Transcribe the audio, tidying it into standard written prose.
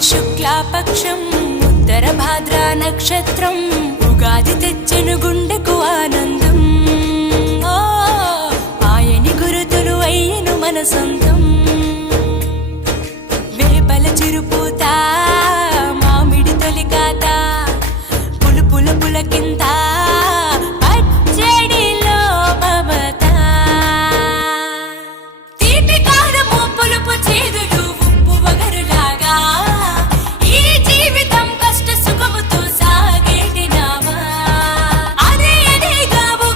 శుక్లాపక్షం ఉత్తర భాద్ర నక్షత్రం ఉగాది తెచ్చెను గుండెకు ఆనందం. ఆయని గురుతులు అయ్యను మన సొంతం. వేపల చిరుపూత మామిడి తొలికాత పులుపుల పులకింత